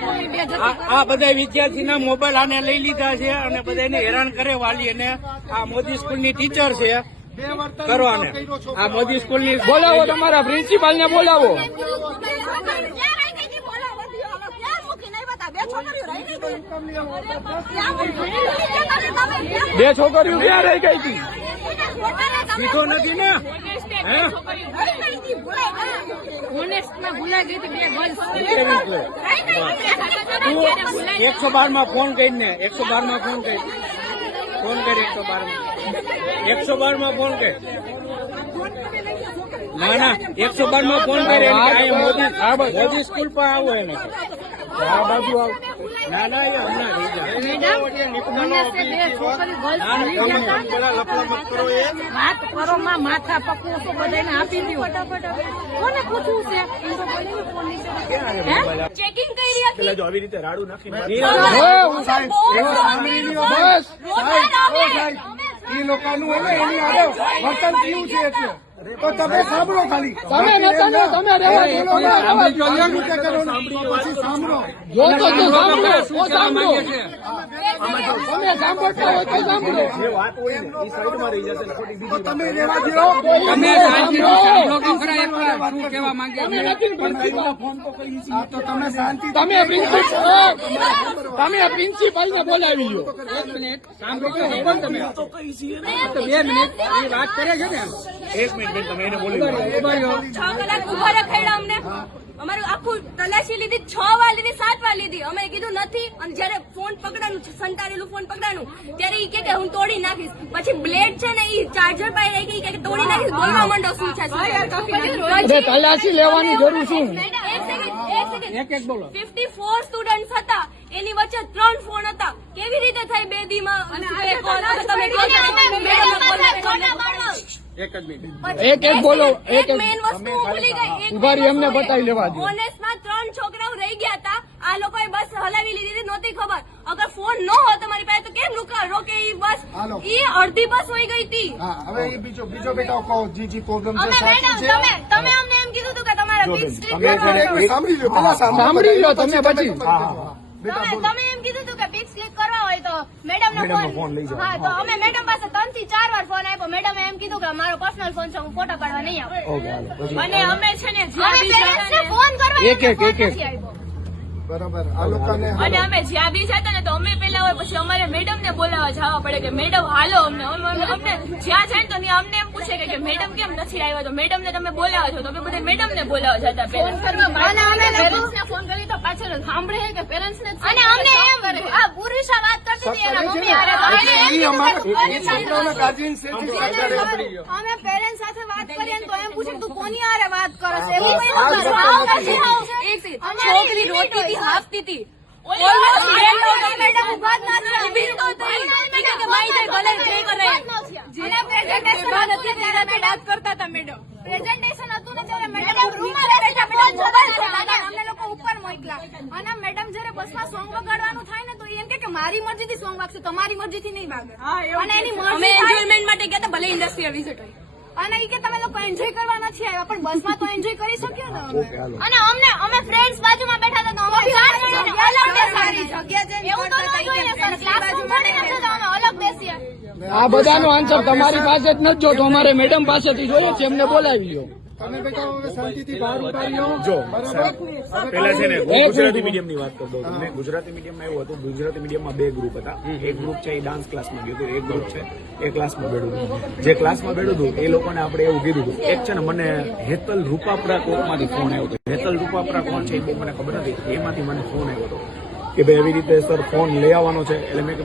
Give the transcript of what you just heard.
આ બધા વિદ્યાર્થીના મોબાઈલ આને લઈ લીધા છે અને બધાને હેરાન કરે વાલી અને આ મોદી સ્કૂલની ટીચર છે કરવાને. આ મોદી સ્કૂલની બોલાવો તમારા પ્રિન્સિપાલ ને બોલાવો. બે છોકરીઓ ક્યાં રહી ગઈ હતી? સીધો નથી ને? હે ભૂલાઈ ગઈ હતી બે ગર્લ્સ તું એકસો બારમાં ફોન કરીને એકસો બારમાં ફોન કરી. ફોન કરી. એકસો બારમાં એકસો બારમાં ફોન કરી. ના ના એકસો બારમાં ફોન કરી. મોદી મોદી સ્કૂલ પર આવો એને આ બાજુ આવ ના ના એ હમણાં વાત કરો માં માથા પકવું તો બધાને આપી દઉં કોને પૂછવું? ચેકિંગ કરી હતી. જો આવી રીતે રાડું નાખી. બસ. સાહેબ સાહેબ એ લોકોનું એને એની આગળ વર્તન કેવું છે એટલે? તો તમે સાંભળો ખાલી. તમે નતા તમે રહેવા દો પછી સાંભળો. જો તો સાંભળો. ઓ સાંભળો. તમે સાંભળતા હોય તો સાંભળો. જે વાત હોય ને એ સાઈડમાં રહી જશે. તમે રહેવા દો. તમે શાંતિથી સાંભળો. કરા એક વાર શું કહેવા માંગે તમે? નથી પ્રિન્સિપાલ ફોન તો કરી છે. તો તમે શાંતિ તમે પ્રિન્સિપાલ તમે પ્રિન્સિપાલ ને બોલાવી લો એક મિનિટ. સાંભળો. તો તમે આ છે બે મિનિટ. એ વાત કરે છે ને. એક મિનિટ બેન તમે એને બોલી છ કલાક ઊભા રખાયડા અમને. અમારું આખું તલાશી લીધી છ વાર લીધી સાત વાર લીધી. અમે કીધું નથી. અને જયારે ફોન પકડાનું સંતાડેલું ફોન પકડાનું ત્યારે ઈ કે કે હું તોડી નાખીશ. પછી બ્લેડ છે ને ઈ ચાર્જર પાસે રહી ગઈ કે તોડી નાખીશ બોલવા માંડો શું છે તલાશી લેવાની જરૂર શું? એક એક સેકન્ડ એક એક બોલો. ફિફ્ટી ફોર સ્ટુડન્ટ હતા. એની વચ્ચે ત્રણ ફોન હતા. કેવી રીતે થાય બે દી માં તમે એક જ મિનિટ એક એક બોલો એક એક મેઇન વસ્તુ ભૂલી ગઈ. એક એમને બતાવી લેવા દો. ઓનેસ્ટમાં ત્રણ છોકરાઓ રહી ગયા હતા. આ લોકોએ બસ હલાવી લીધી હતી નહોતી ખબર. અગર ફોન ન હોત તમારી પાસે તો કેમ રોકા રોકે ઈ બસ? એ ઈ અડધી બસ હોઈ ગઈ હતી. હવે એ બીજો બીજો બેટા કહો જી જી પ્રોબ્લેમ છે છે? તમે તમે અમને એમ કીધું હતું કે તમારા street સાંભળી લો પેલા સાંભળી લો તમે પછી. તમે એમ કીધું હતું કે પિક ક્લિક કરવા હોય તો મેડમ નો ફોન હા તો અમે મેડમ પાસે ત્રણથી ચાર વાર ફોન આપ્યો. મેડમ એમ કીધું કે મારો પર્સનલ ફોન છે હું ફોટો પાડવા નહીં આવું. અને અમે છે ને ફોન કરવા એક એક, એક એક. આવ્યો. બરાબર આ લોકોને અને અમે જ્યાં બી જતા ને તો અમે પેલા હોય પછી અમારે મેડમ ને બોલાવવા જવા પડે કે મેડમ હાલો અમને અમને જ્યાં જાય ને તો ત્યાં અમને એમ પૂછે કે, મેડમ કેમ નથી આવ્યા? તો મેડમ ને તમે બોલાવો છો તો અમે બધા મેડમ ને બોલાવવા જતા પેરેન્ટ્સ ફોન કરી તો પાછળ સાંભળે કે પેરેન્ટ્સ ને અમે પેરેન્ટ્સ સાથે વાત કરીએ તો એમ પૂછે તું કોની હારે વાત કરો છોકરી રોતી હાફતી હતી. Almost મેડમ મેડમ ઊભા જ ના થયા. ઊભી તો થઈ. ઈ કે કે માઈ જાય ભલે જે કરે. અને presentation બહાર હતું મેડમ ને ત્યારે મેડમ રૂમમાં બેઠા મેડમ મોબાઈલ જોતા લોકો ઉપર મોકલા અને મેડમ જ્યારે બસમાં સોંગ વગાડવાનું થાય ને તો એ એમ કે કે મારી મરજીથી સોંગ વાગશે તમારી મરજીથી નહીં વાગે. અને એની મરજી એન્જોયમેન્ટ માટે ગયા ભલે ઇન્ડસ્ટ્રીયલ વિઝિટ હોય. અને એ કે તમે લોકો એન્જોય કરવા નથી આવ્યા પણ બસમાં તો એન્જોય કરી શક્યો ને અને અમને અમે ફ્રેન્ડ્સ બાજુમાં બેઠા હતા તો અમે ચાર જણાને અલગ બેસાડી એવું તો ન જોઈએ સર ક્લાસરૂમમાં નહીં બેસતા તો અમે અલગ બેસીએ. આ બધાનો આન્સર તમારી પાસે જ નથી જોતો અમારે મેડમ પાસેથી જોઈએ છે એમને બોલાવી લો તમે બેટા હવે શાંતિથી બહાર ઉતારી જો પેલા છે ને હું ગુજરાતી મિનિટ. મીડિયમની વાત કરતો હતો તમને. ગુજરાતી મીડિયમમાં એવું હતું ગુજરાતી મીડિયમમાં બે ગ્રુપ હતા. એક ગ્રુપ છે એ ડાન્સ ક્લાસમાં ગયું હતું એક ગ્રુપ છે એ ક્લાસમાં બેડું હતું. જે ક્લાસમાં બેડું હતું એ લોકોને આપણે એવું કીધું હતું એક છે ને મને હેતલ રૂપાપરા કોર્ટમાંથી ફોન આવ્યો હતો. હેતલ રૂપાપરા કોણ છે એ મને ખબર નથી એમાંથી મને ફોન આવ્યો હતો કે ભાઈ એવી રીતે સર ફોન લઈ આવવાનો છે. એટલે મેં